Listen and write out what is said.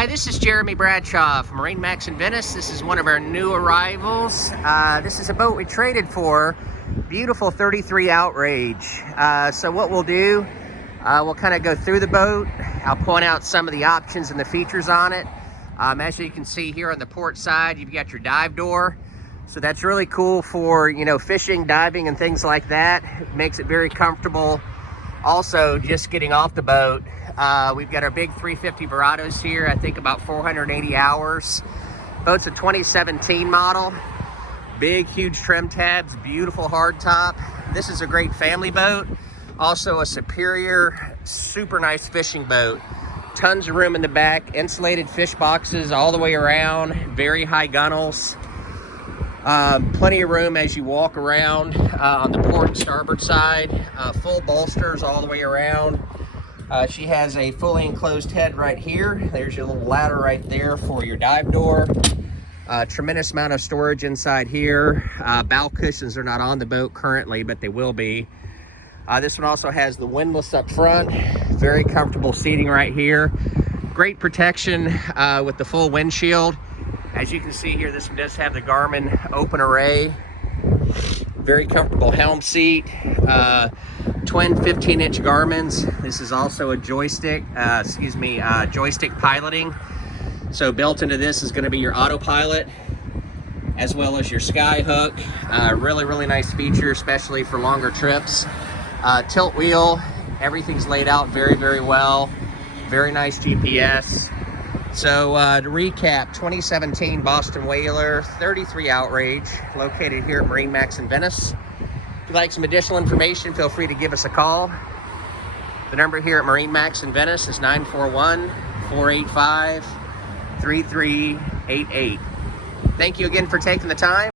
Hi, this is Jeremy Bradshaw from MarineMax in Venice. This is one of our new arrivals. This is a boat we traded for. Beautiful 33 Outrage. So what we'll do, we'll kind of go through the boat. I'll point out some of the options and the features on it. As you can see here on the port side, you've got your dive door. So that's really cool for, you know, fishing, diving, and things like that. It makes it very comfortable. Also, just getting off the boat, we've got our big 350 Verados here, I think about 480 hours. Boat's a 2017 model. Big, huge trim tabs, beautiful hardtop. This is a great family boat. Also a superior, super nice fishing boat. Tons of room in the back, insulated fish boxes all the way around, very high gunnels. Plenty of room as you walk around on the port and starboard side. Full bolsters all the way around. She has a fully enclosed head right here. There's your little ladder right there for your dive door. Tremendous amount of storage inside here. Bow cushions are not on the boat currently, but they will be. This one also has the windlass up front. Very comfortable seating right here. Great protection with the full windshield. As you can see here, this one does have the Garmin open array. Very comfortable helm seat. Twin 15-inch Garmins. This is also a joystick, joystick piloting. So built into this is going to be your autopilot, as well as your sky hook. Really nice feature, especially for longer trips. Tilt wheel. Everything's laid out very well. Very nice GPS. So to recap, 2017 Boston Whaler, 33 Outrage, located here at MarineMax in Venice. If you'd like some additional information, feel free to give us a call. The number here at MarineMax in Venice is 941-485-3388. Thank you again for taking the time.